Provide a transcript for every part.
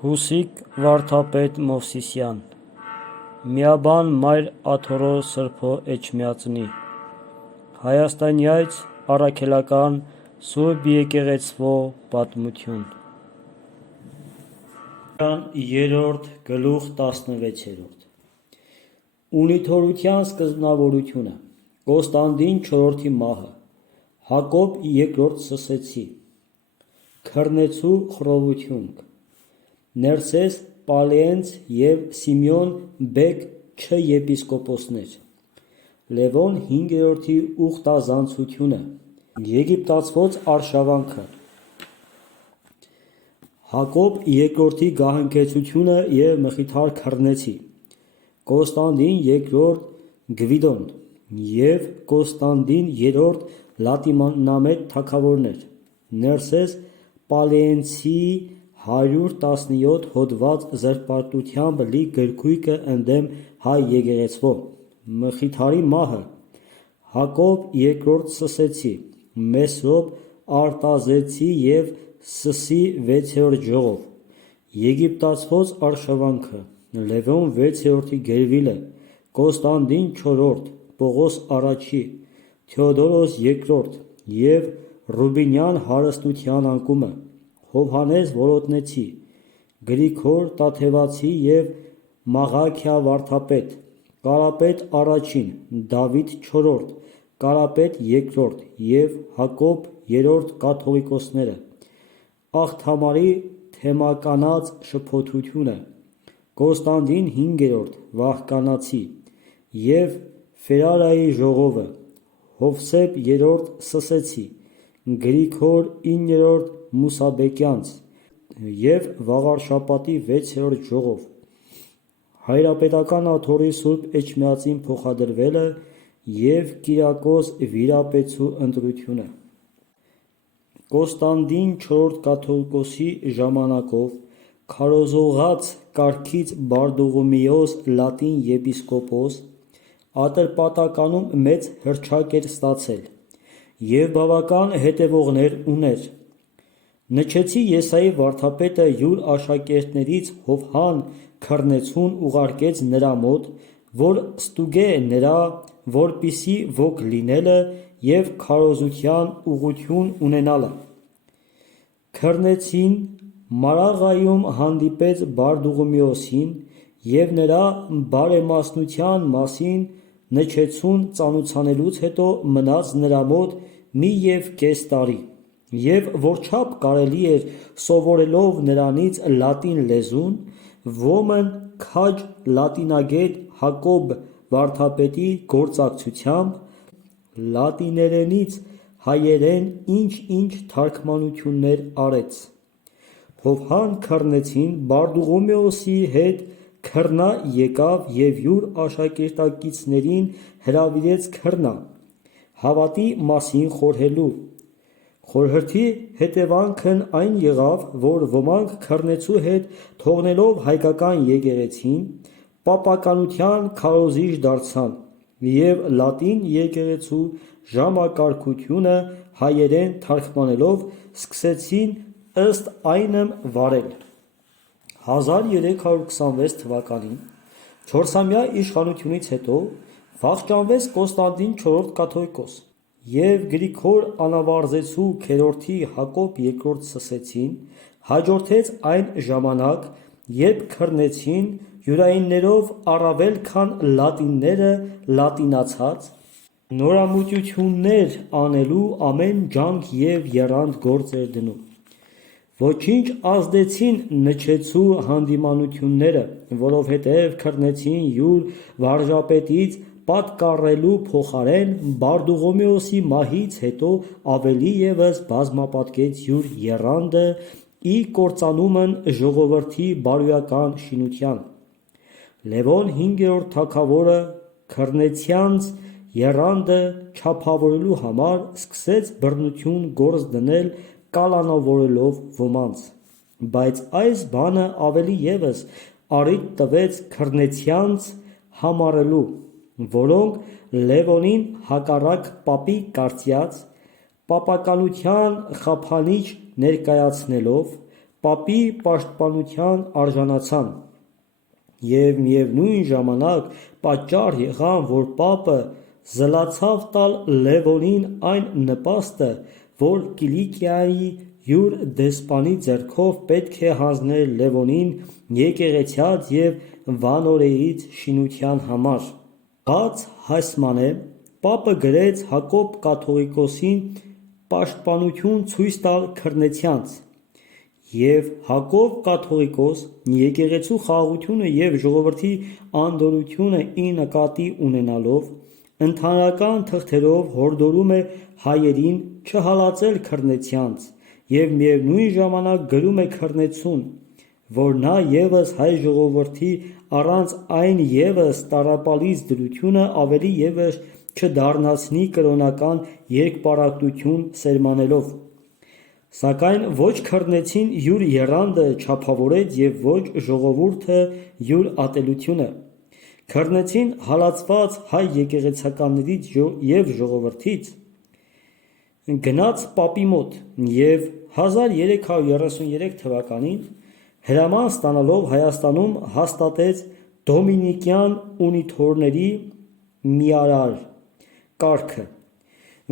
Հուսիկ վարդապետ Մովսիսյան Միաբան մայր աթորո սրբո էջմիածնի Հայաստանյայց առաքելական Սուրբ եկեղեցվո պատմություն Երրորդ գլուխ 16-րդ Ունիթորության սկզբնավորությունը Կոստանդին չորրորդի մահը Հակոբ երկրորդ Սսեցի Քրնեցու խռովություն Ներսես Պալեենց և Սիմեոն բեկ չեպիսկոպոսներ Լևոն հինգերորդի ուխտազանցությունը Եգիպտացվոց արշավանքը Հակոբ երկրորդի գահընկեցությունը և մխիթար քրնեցի Կոստանդին երկրորդ Գվիդոն և Կոստանդին երրորդ լատինամետ թագավորներ Ներսես Պալեենցի 117 հոդված զրպարտությամբ լի գրքույկը ընդդեմ հայ եկեղեցվո Մխիթարի մահը Հակոբ երկրորդ Սսեցի Մեսրոպ Արտազերծի և Սսի 6-րդ ժողով Եգիպտացվոց արշավանքը Լևոն 6-րդի գերվիլը Կոստանդին չորրորդ Պողոս առաջի Թեոդորոս երկրորդ և Ռուբինյան հարստության անկումը Հովհաննես Որոտնեցի Գրիգոր Տաթևացի և Մաղաքիա վարդապետ Կարապետ առաջին Դավիթ չորրորդ Կարապետ երկրորդ և Հակոբ երրորդ կաթողիկոսները Աղթամարի թեմականած շփոթությունը Կոստանդին հինգերորդ Վահկանացի և Ֆերարայի ժողովը Հովսեփ երրորդ Սսեցի Գրիգոր իններորդ Մուսաբեկյանց և Վաղարշապատի 6-րդ ժողով Հայրապետական աթոռի Սուրբ էջմիածին փոխադրվելը և Կիրակոս վիրապետցու ընտրությունը Կոստանդին չորրորդ կաթողիկոսի ժամանակով քարոզողաց կարգից Բարդուղիմեոս լատին եպիսկոպոս Ատրպատականում մեծ հռչակ էր ստացել և բավական հետևողներ ուներ Նչեցի Եսայի վարդապետը յուր աշակերտներից Հովհան քրնեցուն ուղարկեց նրա մոտ, որ ստուգե նրա, որպիսի ոք լինելը և քարոզության ուղղություն ունենալը: Քրնեցին Մարաղայում հանդիպեց Բարդուղիմեոսին և նրա բարեմասնության մասին Նչեցուն ծանոթանալուց հետո մնաց նրա մոտ մի և կես տարի և որչափ կարելի էր սովորելով նրանից լատին լեզուն, ոմն քաջ լատինագետ Հակոբ վարդապետի գործակցությամբ լատիներենից հայերեն ինչ-ինչ թարգմանություններ արեց: Հովհան քրնեցին Բարդուղիմեոսի հետ քրնա եկավ և յուր աշակերտակիցներին հրավիրեց քրնա, հավատի մասին խորհելու: Խորհրդի հետևանքն այն եղավ, որ ոմանք քրնեցու հետ թողնելով հայկական եկեղեցին, պապականության քարոզիչ դարձան և լատին եկեղեցու ժամակարգությունը հայերեն թարգմանելով սկսեցին ըստ այնմ վարել: 1326 թվականին չորսամյա իշխանությունից հետո վախճանվեց Կոստանդին չորրորդ կաթողիկոս և Գրիգոր Անավարձեցու քերորդի Հակոբ երկրորդ Սսեցին հաջորդեց այն ժամանակ, երբ քրնեցին յուրայիններով առավել քան լատինները լատինացած, նորամուծություններ անելու ամեն ջանք և եռանդ գործ էր դնում: Ոչինչ ազդեցին Նչեցու հանդիմանությունները, որովհետև քրնեցին յուր վարժապետից պատկառելու փոխարեն Բարդուղիմեոսի մահից հետո ավելի ևս բազմապատկեց յուր եռանդը ի կործանումն ժողովրդի բարոյական շինության: Լևոն հինգերորդ թագավորը քրնեցյանց եռանդը չափավորելու համար սկսեց բռնություն գործ դնել կալանավորելով ոմանց: Բայց այս բանը ավելի ևս առիթ տվեց քրնեցյանց համառելու, որոնք Լևոնին հակառակ պապի կարծյաց, պապականության խափանիչ ներկայացնելով, Պապի պաշտպանության արժանացան և միևնույն ժամանակ պատճառ եղան, որ պապը զլացավ տալ Լևոնին այն նպաստը, որ Կիլիկիայի յուր դեսպանի ձեռքով պետք է հանձներ Լևոնին եկեղեցյաց և Վանորեից շինության համար։ Բաց հասմանե պապը գրեց Հակոբ կաթողիկոսին պաշտպանություն ցույց տալ քրնեցյանց, և Հակոբ կաթողիկոս եկեղեցու խաղաղությունը և ժողովրդի անդորրությունը ի նկատի ունենալով ընդհանրական թղթերով հորդորում է հայերին չհալածել քրնեցյանց և միևնույն ժամանակ գրում է քրնեցուն, որ նա ևս հայ ժողովրդի առանց այն ևս տառապալից դրությունը ավելի ևս չդառնացնի կրոնական երկպարակտություն սերմանելով։ Սակայն ոչ քրնեցին յուր եռանդը չափավորեց և ոչ ժողովուրդը յուր ատելությունը։ Քրնեցին հալածված հայ եկեղեցականներից և ժողովրդից գնաց պապի մոտ և 1333 թվականին հրաման ստանալով Հայաստանում հաստատեց դոմինիկյան ունիթորների միարար կարգը,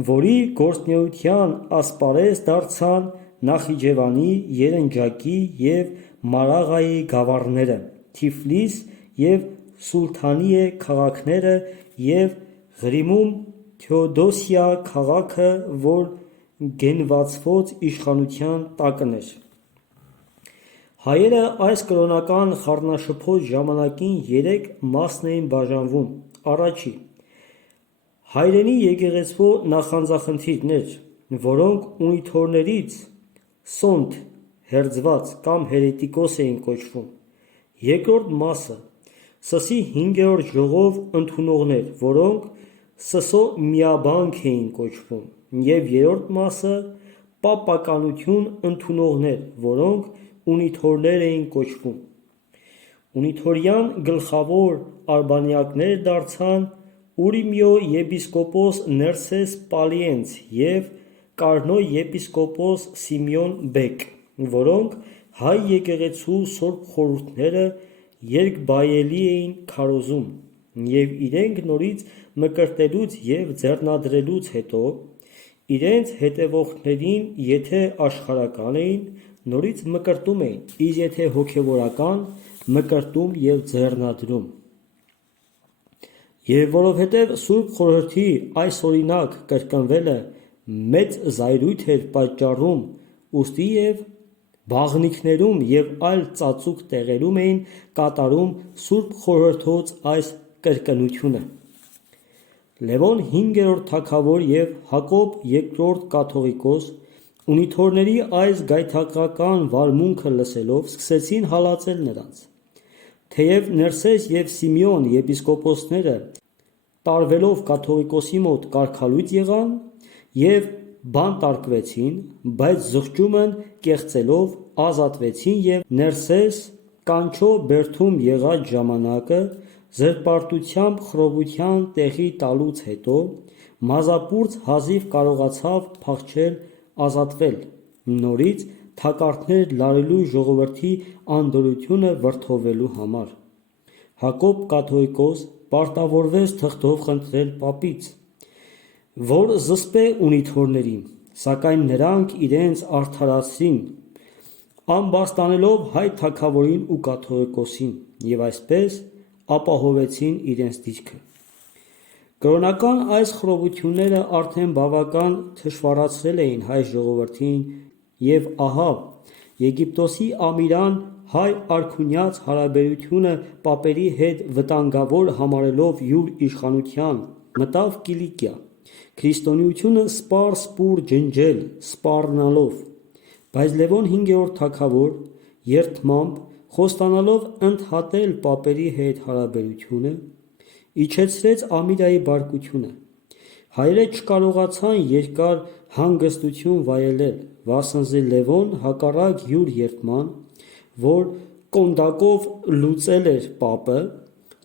որի գործունեության ասպարեզ դարձան Նախիջևանի, Երնջակի և Մարաղայի գավառները, Թիֆլիս և Սուլթանիե քաղաքները և Ղրիմում Թեոդոսիա քաղաքը, որ գենվացվոց իշխանության տակն էր։ Հայերը այս կրոնական խառնաշփոթ ժամանակին երեք մասն էին բաժանվում. Առաջի՝ հայրենի եկեղեցու նախանձախնդիրներ, որոնք ունիթորներից (սոնտ) հերձված կամ հերետիկոս էին կոչվում։ Երկրորդ մասը՝ Սսի հինգերորդ ժողով ընդունողներ, որոնք սսոմիաբանք էին կոչվում, և երրորդ մասը՝ պապականություն ընդունողներ, որոնք ունիթորներ էին կոչվում։ Ունիթորյան գլխավոր արբանյակներ դարձան Ուրիմիո եպիսկոպոս Ներսես Պալիենց և Կարնո եպիսկոպոս Սիմեոն Բեկ, որոնք հայ եկեղեցու սուրբ խորհուրդները երկբայելի էին քարոզում, և իրենք նորից մկրտելուց և ձեռնադրելուց հետո իրենց հետևորդներին, եթե աշխարհական էին, նորից մկրտում էին, իսկ եթե հոգևորական, մկրտում և ձեռնադրում։ Եվ որովհետև Սուրբ Խորհրդի այսօրինակ կրկնվելը մեծ զայրույթ էր պատճառում, ուստի և բաղնիքներում և այլ ծածուկ տեղերում էին կատարում Սուրբ Խորհրդոց այս կրկնությունը։ Լևոն հինգերորդ թագավոր և Հակոբ երկրորդ կաթողիկոս ունիթորների այս գայթակղական վարմունքը լսելով սկսեցին հալածել նրանց։ Թեև Ներսես և Սիմեոն եպիսկոպոսները տարվելով կաթողիկոսի մոտ կարգալույծ եղան և բանտարկվեցին, բայց զղջումն կեղծելով ազատվեցին և Ներսես կանչո բերդում եղած ժամանակը զրպարտությամբ խռովության տեղի տալուց հետո մազապուրծ հազիվ կարողացավ փախչել ազատվել, նորից թակարդներ լարելու ժողովրդի անդորրությունը վրդովելու համար։ Հակոբ կաթողիկոս պարտավորվեց թղթով խնդրել պապից, որ զսպե ունիթորներին, սակայն նրանք իրենց արդարացրին, ամբաստանելով հայ թագավորին ու կաթողիկոսին, և այսպես ապահովեցին իրենց դիրքը։ Կրոնական այս խռովությունները արդեն բավական թշվառացրել էին հայ ժողովրդին, և ահա Եգիպտոսի Ամիրան հայ արքունյաց հարաբերությունը պապերի հետ վտանգավոր համարելով յուր իշխանության, մտավ Կիլիկիա, քրիստոնեությունը սպառ-սպուր ջնջել սպառնալով, բայց Լևոն հինգերորդ թագավոր երդմամբ խոստանալով ընդհատել պապերի հետ հարաբերությունը, իջեցրեց Ամիրայի բարկությունը։ Հայերը չկարողացան երկար հանգստություն վայելել, վասնզի Լևոն, հակառակ յուր երդման, որ կոնդակով լուծել էր պապը,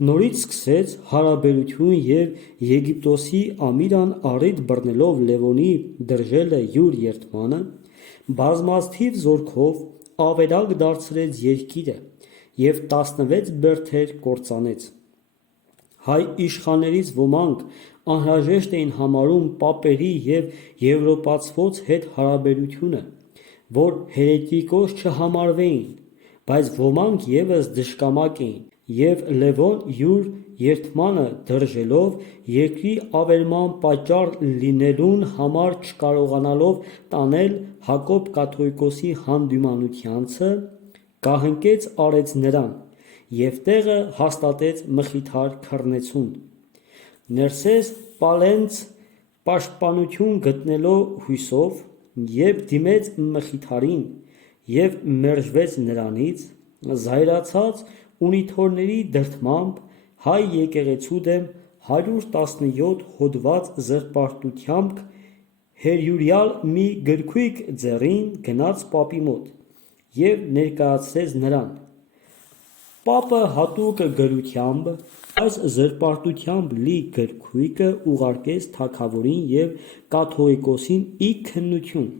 նորից սկսեց հարաբերություն և Եգիպտոսի Ամիրան առիթ բռնելով Լևոնի դրժելը յուր երդմանը, բազմաթիվ զորքով ավերակ դարձրեց երկիրը և 16 բերդեր կործանեց։ Հայ իշխաններից ոմանք անհրաժեշտ էին համարում պապերի և եվրոպացվոց հետ հարաբերությունը, որ հերետիկոս չհամարվեին, բայց ոմանք ևս դժկամակ էին, և Լևոն յուր երդմանը դրժելով, երկրի ավերման պատճառ լինելուն համար չկարողանալով տանել Հակոբ կաթողիկոսի հանդիմանությանցը, գահընկեց արեց նրան և տեղը հաստատեց Մխիթար քռնեցուն։ Ներսես Պալենց պաշտպանություն գտնելով հույսով և դիմեց Մխիթարին և մերժվեց նրանից, զայրացած ունիթորների դրդմամբ հայ եկեղեցու դեմ 117 հոդված զրպարտությամբ հերյուրյալ մի գրքույկ ձեռին գնաց պապի մոտ և ներկայացրեց նրան։ Պապը հատուկ գրությամբ այս զրպարտությամբ լի գրքույկը ուղարկեց թագավորին և կաթողիկոսին ի քննություն։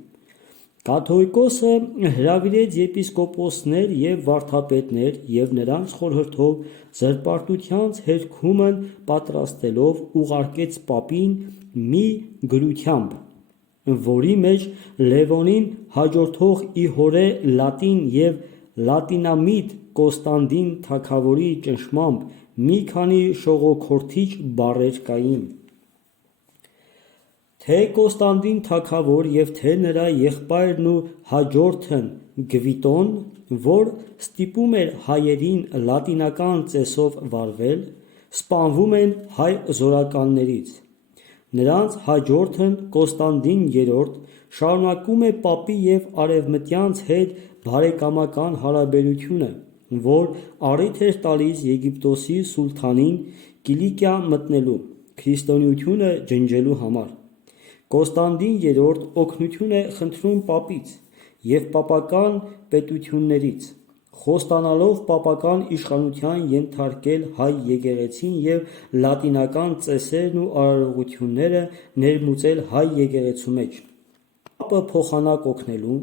Կաթողիկոսը հրավիրեց եպիսկոպոսներ և վարդապետներ և նրանց խորհրդով զրպարտությանց հերքումն պատրաստելով ուղարկեց պապին մի գրությամբ, որի մեջ Լևոնին հաջորդող իհորե լատին և լատինամիտ Կոստանդին թագավորի ճնշմամբ մի քանի շողոքորթիչ բառեր կային։ Թե Կոստանդին թագավոր և թե նրա եղբայրն ու հաջորդն Գվիտոն, որ ստիպում էր հայերին լատինական ծեսով վարվել, սպանվում են հայ զորականներից։ Նրանց հաջորդն Կոստանդին III շարունակում է պապի և արևմտյանց հետ բարեկամական հարաբերությունը, որ առիթ էր տալիս Եգիպտոսի սուլթանին Կիլիկիա մտնելու, քրիստոնեությունը ջնջելու համար։ Կոստանդին III օգնություն է խնդրում պապից և պապական պետություններից, խոստանալով պապական իշխանության ենթարկել հայ եկեղեցին և լատինական ծեսերն ու արարողությունները ներմուծել հայ եկեղեցու մեջ։ Պապը փոխանակ օգնելու,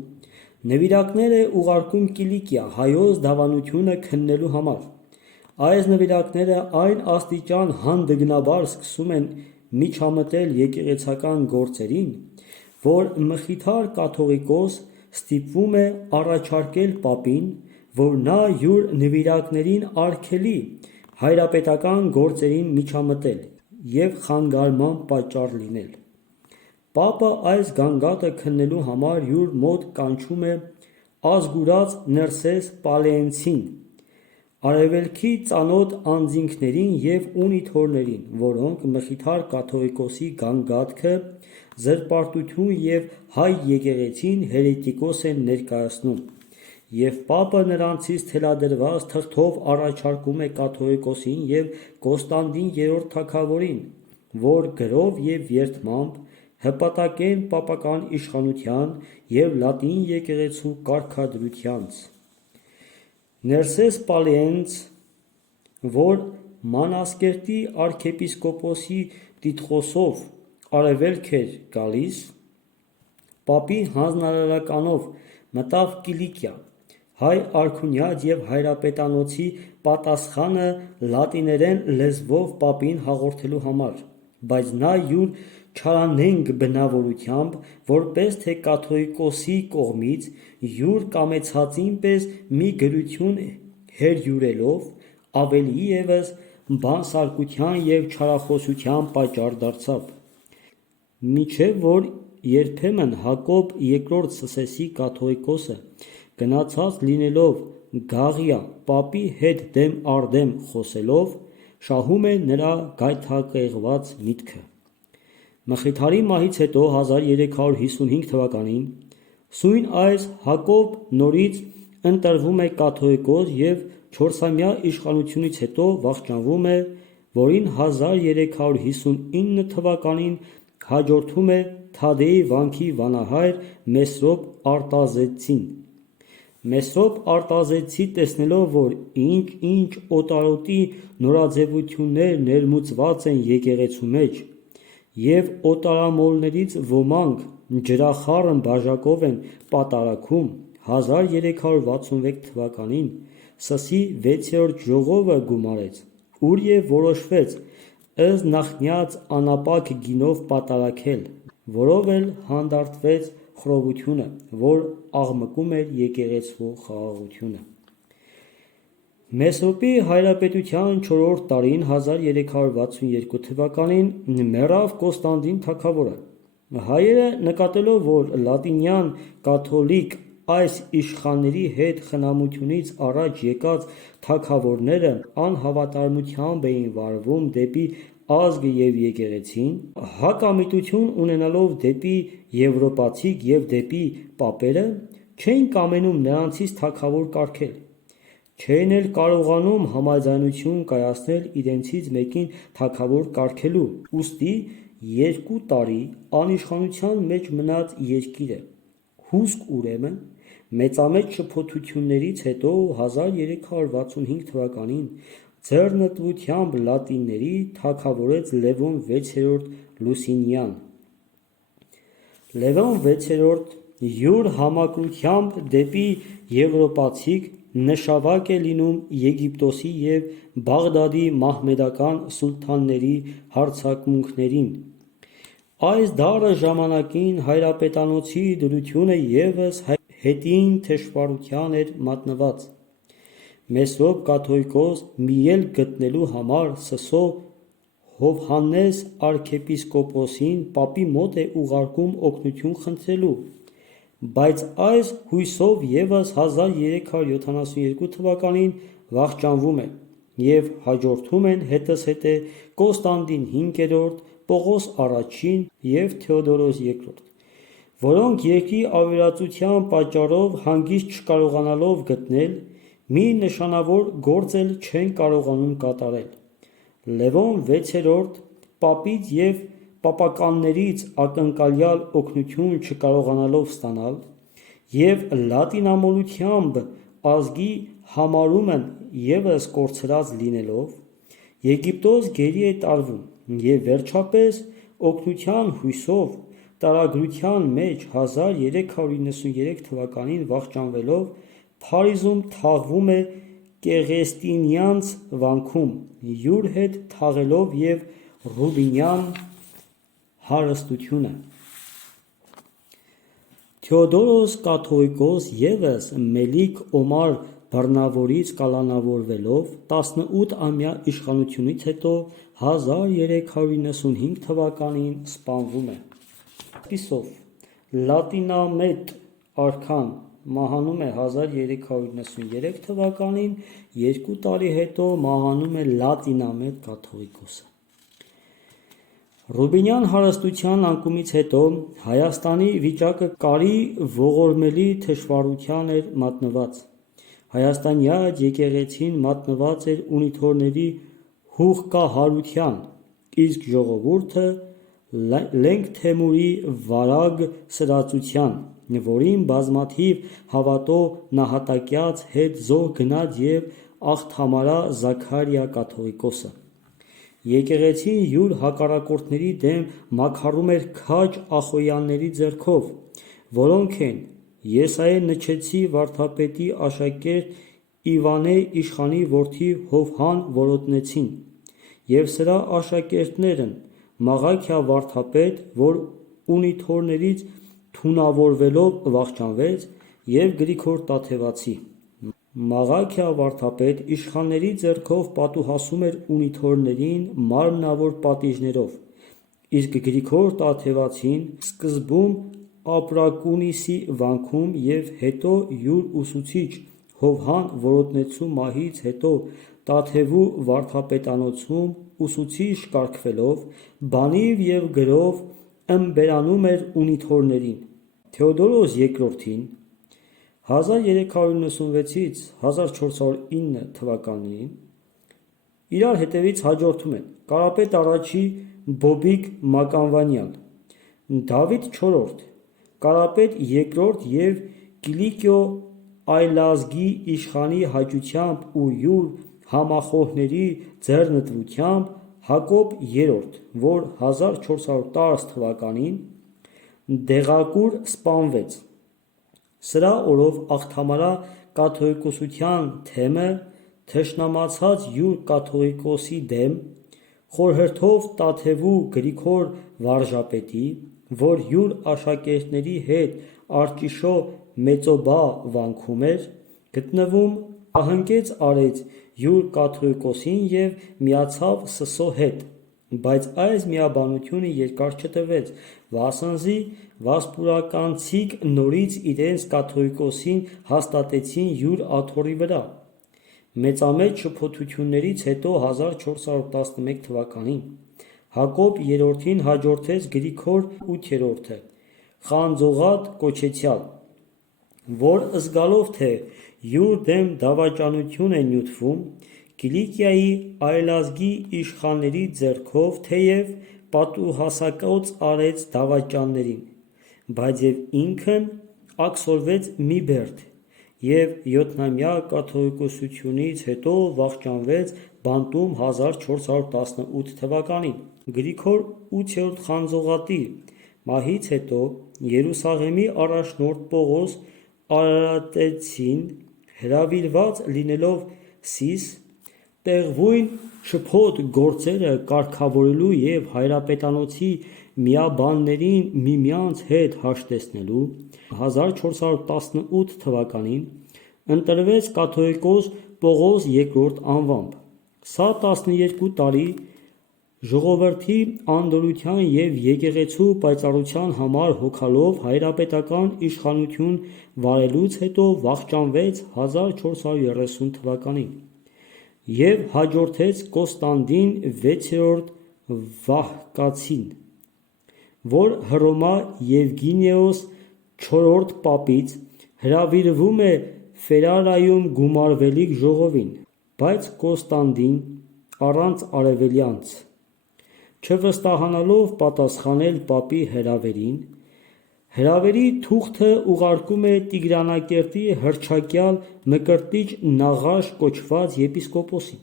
նվիրակներ է ուղարկում Կիլիկիա հայոց դավանությունը քննելու համար։ Այս նվիրակները այն աստիճան հանդգնաբար սկսում են միջամտել եկեղեցական գործերին, որ Մխիթար կաթողիկոս ստիպվում է առաջարկել պապին, որ նա յուր նվիրակներին արգելի հայրապետական գործերին միջամտել և խանգարման պատճառ լինել։ Պապը այս գանգատը քննելու համար յուր մոտ կանչում է ազգուրած Ներսես Պալեենցին, արևելքի ծանոթ անձինքներին և ունիթորներին, որոնք Մխիթար կաթողիկոսի գանգատքը, զրպարտություն և հայ եկեղեցին հերետիկոս են ներկայացնում, և պապը նրանցից թելադրված թղթով առաջարկում է կաթողիկոսին և Կոստանդին III թագավորին, որ գրով և երդմամբ հպատակեն պապական իշխանության և լատին եկեղեցու կարգադրությանց։ Ներսես Պալեենց, որ Մանասկերտի արքեպիսկոպոսի տիտղոսով արևելք էր գալիս, պապի հանձնարարականով մտավ Կիլիկիա, հայ արքունյաց և հայրապետանոցի պատասխանը լատիներեն լեզվով պապին հաղորդելու համար, բայց նա յուր չարանենգ բնավորությամբ, որպես թե կաթողիկոսի կողմից յուր կամեցածին պես մի գրություն հերյուրելով, ավելի ևս բանսարկության և չարախոսության պատճառ դարձավ։ Մինչև որ երբեմն Հակոբ II Սսեսի կաթողիկոսը գնացած լինելով Գաղիա պապի հետ դեմ առ դեմ խոսելով, շահում է նրա գայթակղված միտքը։ Մխիթարի մահից հետո 1355 թվականին սույն այս Հակոբ նորից ընտրվում է կաթողիկոս և 4-ամյա իշխանությունից հետո վախճանվում է, որին 1359 թվականին հաջորդում է Թադեի վանքի վանահայր Մեսրոպ Արտազեծին։ Մեսրոպ Արտազեծի տեսնելով, որ ինչ օտարոտի նորաձևություններ ներմուծված են եկեղեցու մեջ, և օտարամոլներից ոմանք ջրախառն բաժակով են պատարագում, 1366 թվականին Սսի 6-րդ ժողովը գումարեց, ուր և որոշվեց ըստ նախնյաց անապակ գինով պատարագել, որով էլ հանդարտվեց խռովությունը, որ աղմկում էր եկեղեցու խաղաղությունը։ Մեսրոպի հայրապետության 4-րդ տարին 1362 թվականին մեռավ Կոստանդին թագավորը։ Հայերը նկատելով, որ լատինյան կաթոլիկ այս իշխանների հետ խնամությունից առաջ եկած թագավորները անհավատարմությամբ էին վարվում դեպի ազգը և եկեղեցին, հակամիտություն ունենալով դեպի եվրոպացիք և դեպի պապերը, չէին կամենում նրանցից թագավոր կարգել, չէին էլ կարողանում համաձայնություն կայացնել իրենցից մեկին թագավոր կարգելու, ուստի 2 տարի անիշխանության մեջ մնաց երկիրը, հուսք ուրեմն մեծամեծ շփոթություններից հետո 1365 թվականին ձեռնտվությամբ լատինների թագավորեց Լևոն 6-րդ Լուսինիան։ Լևոն 6-րդ յուր համակրությամբ դեպի եվրոպացիք նշավակ է լինում Եգիպտոսի և Բաղդադի մահմեդական սուլթանների հարձակմունքներին։ Այս դառը ժամանակին հայրապետանոցի դրությունը ևս հետին թշվառության էր մատնված։ Մեսրոպ կաթողիկոս մի ելք գտնելու համար Սսո Հովհաննես արքեպիսկոպոսին պապի մոտ է ուղարկում օգնություն խնդրելու, բայց այս հույսով ևս 1372 թվականին վախճանվում է, և հաջորդում են հետզհետե Կոստանդին V, Պողոս I և Թեոդորոս II, որոնք երկրի ավերածության պատճառով հանգիստ չկարողանալով գտնել, մի նշանավոր գործ էլ չեն կարողանում կատարել։ Լևոն 6-րդ պապից և պապականներից ակնկալյալ օգնություն չկարողանալով ստանալ և լատինամոլությամբ ազգի համարումն ևս կորցրած լինելով, Եգիպտոս գերի է տարվում և վերջապես օգնության հույսով տարագրության մեջ 1393 թվականին վախճանվելով Փարիզում թաղվում է Կեղեստինյանց վանքում, յուր հետ թաղելով և Ռուբինյան հարստությունը։ Թեոդորոս կաթողիկոս ևս Մելիք Օմար բռնավորից կալանավորվելով 18-ամյա իշխանությունից հետո 1395 թվականին սպանվում է։ Այսպիսով լատինամետ արքան մահանում է 1393 թվականին, 2 տարի հետո մահանում է լատինամետ կաթողիկոսը։ Ռուբինյան հարստության անկումից հետո Հայաստանի վիճակը կարի ողորմելի թշվառության էր մատնված։ Հայաստանյաց եկեղեցին մատնված էր ունիթորների հուղկահարության, իսկ ժողովուրդը Լենգ Թեմուրի վարագ սրածության, որին բազմաթիվ հավատո նահատակյաց հետ զոհ գնաց և Աղթամարա Զաքարիա կաթողիկոսը։ Եկեղեցին յուր հակառակորդների դեմ մաքարում էր քաջ Ախոյանների ձեռքով, որոնք են Եսայե Նչեցի վարդապետի աշակերտ Իվանե իշխանի որդի Հովհան Որոտնեցին և սրա աշակերտներն Մաղաքիա վարդապետ, որ ունիթորներից թունավորվելով վախճանվեց, և Գրիգոր Տաթևացի։ Մաղաքիա վարդապետ իշխանների ձեռքով պատուհասում էր ունիթորներին մարմնավոր պատիժներով, իսկ Գրիգոր Տաթևացին սկզբում Ապրակունիսի վանքում և հետո յուր ուսուցիչ Հովհան Որոտնեցու մահից հետո Տաթևու վարդապետանոցում ուսուցիչ կարգվելով, բանիվ և գրով ըմբերանում էր ունիթորներին։ Թեոդորոս II 1396-ից 1409 թվականներին իրար հետևից հաջորդում են Կարապետ I Բոբիկ Մականվանյան, Դավիթ IV, Կարապետ II և Կիլիկիո այլազգի իշխանի հաճությամբ ու յուր համախոհների ձեռնտվությամբ Հակոբ III, որ 1410 թվականին դեղակուր սպանվեց։ Սրա օրով աղթամարա կաթողիկոսության թեմը թշնամացած յուր կաթողիկոսի դեմ խորհրդով տաթևու Գրիգոր վարժապետի, որ յուր աշակերտների հետ արջիշո մեծոբա վանքում էր, գտնվում ահնկեց արեց յուր կաթողիկոսին և միացավ Սսո հետ, բայց այս միաբանությունը երկար չտևեց, վասնզի վասպուրականցիք նորից իրենց կաթողիկոսին հաստատեցին յուր աթոռի վրա։ Մեծամեծ շփոթություններից հետո 1411 թվականին Հակոբ երրորդին հաջորդեց Գրիգոր ութերորդը խանձողատ կոչեցյալ, որ զգալով թե յուր դեմ դավաճանություն է նյութվում, Կիլիկիայի այլազգի իշխանների ձեռքով թեև պատուհասակոծ արեց դավաճաններին, բայց և ինքն աքսորվեց մի բերդ և 7-ամյա կաթողիկոսությունից հետո վախճանվեց բանտում 1418 թվականին։ Գրիգոր ութերորդ խանձողատի մահից հետո Երուսաղեմի առաջնորդ Պողոս Արարատեցին հրավիրված լինելով Սիս, տեղվույն շփոթ գործերը կարգավորելու և հայրապետանոցի միաբաններին միմյանց հետ հաշտեցնելու, 1418 թվականին ընտրվեց կաթողիկոս Պողոս II անվամբ։ Սա 12 տարի ժողովրդի անդորրության և եկեղեցու պայծառության համար հոգալով հայրապետական իշխանություն վարելուց հետո վախճանվեց 1430 թվականին և հաջորդեց Կոստանդին վեցերորդ Վահկացին, որ Հռոմա Եվգենիոս չորրորդ պապից հրավիրվում է Ֆերարայում գումարվելիք ժողովին, բայց Կոստանդին առանց արևելյանց չվստահանալով պատասխանել պապի հրավերին, հրավերի թուղթը ուղարկում է Տիգրանակերտի հռչակյալ Մկրտիչ Նաղաշ կոչված եպիսկոպոսին։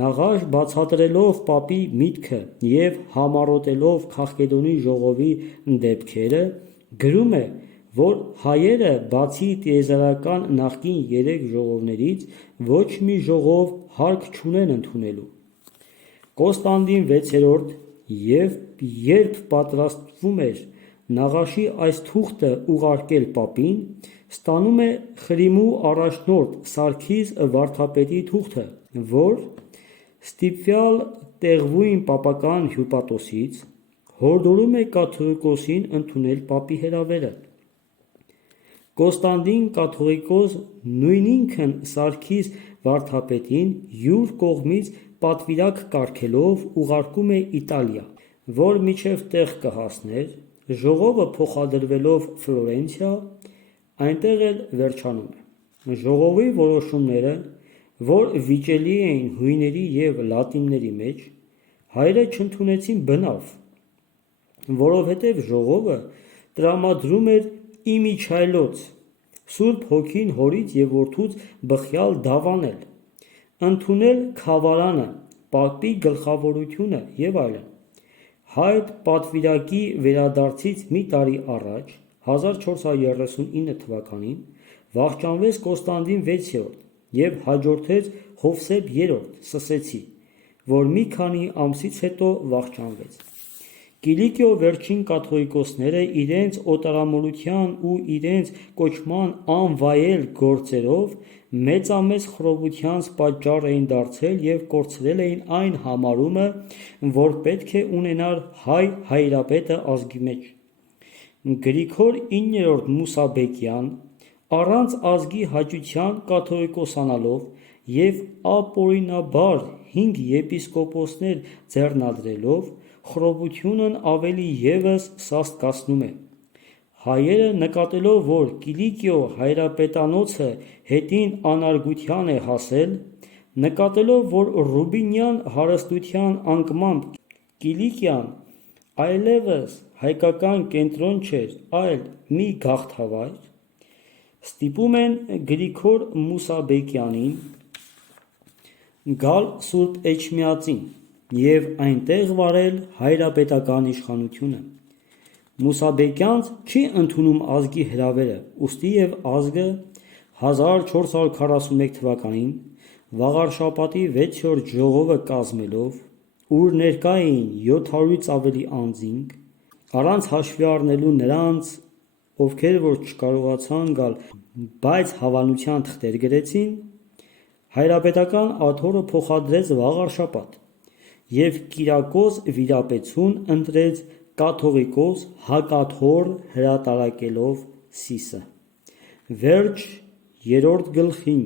Նաղաշ բացատրելով պապի միտքը և համառոտելով Քաղկեդոնի ժողովի դեպքերը, գրում է, որ հայերը բացի տիեզերական նախկին 3 ժողովներից ոչ մի ժողով հարկ չունեն ընդունելու։ Կոստանդին վեցերորդ երբ պատրաստվում էր Նաղաշի այս թուղթը ուղարկել պապին, ստանում է Խրիմու առաջնորդ Սարգիս վարդապետի թուղթը, որ ստիպյալ տեղվույն պապական հյուպատոսից հորդորում է կաթողիկոսին ընդունել պապի հրավերը։ Կոստանդին կաթողիկոս նույն ինքն Սարգիս վարդապետին յուր կողմից պատվիրակ կարգելով ուղարկում է Իտալիա, որ մինչև տեղ կհասներ, ժողովը փոխադրվելով Ֆլորենցիա, այնտեղ էլ վերջանում է։ Ժողովի որոշումները, որ վիճելի էին հույների և լատինների մեջ, հայերը չընդունեցին բնավ, որովհետև ժողովը տրամադրում էր իմիջիայլոց Սուրբ Հոգին հորից և որդուց բխյալ դավանել, ընդունել քավարանը, պապի գլխավորությունը և այլն։ Հայդ պատվիրակի վերադարձից մի տարի առաջ, 1439 թվականին, վախճանվեց Կոստանդին վեցերորդ և հաջորդեց Հովսեփ երրորդ Սսեցի, որ մի քանի ամսից հետո վախճանվեց։ Կիլիկիո վերջին կաթողիկոսները իրենց օտարամոլության ու իրենց կոչման անվայել գործերով մեծամեծ խռովությանց պատճառ էին դարձել և կորցրել էին այն համարումը, որ պետք է ունենար հայ հայրապետը ազգի մեջ։ Գրիգոր IX Մուսաբեկյան առանց ազգի հաճության կաթողիկոսանալով և ապօրինաբար 5 եպիսկոպոսներ ձեռնադրելով, խռովությունն ավելի ևս սաստկացնում է։ Հայերը նկատելով, որ Կիլիկիո հայրապետանոցը հետին անարգության է հասել, նկատելով, որ Ռուբինյան հարստության անկմամբ Կիլիկիան այլևս հայկական կենտրոն չէր, այլ մի գաղթավայր, ստիպում են Գրիգոր Մուսաբեկյանին գալ Սուրբ Էջմիածին և այնտեղ վարել հայրապետական իշխանությունը։ Մուսաբեկյանց չի ընդունում ազգի հրավերը, ուստի եւ ազգը 1441 թվականին Վաղարշապատի 6-րդ ժողովը կազմելով, ուր ներկա էին 700-ից ավելի անձինք, առանց հաշվի առնելու նրանց, ովքեր որ չկարողացան գալ, բայց հավանության թղթեր գրեցին, հայրապետական աթոռը փոխադրեց Վաղարշապատ և Կիրակոս վիրապետություն ընտրեց կաթողիկոս Հակաթոռ հրատարակելով Սիսը։ Վերջ 3 գլխին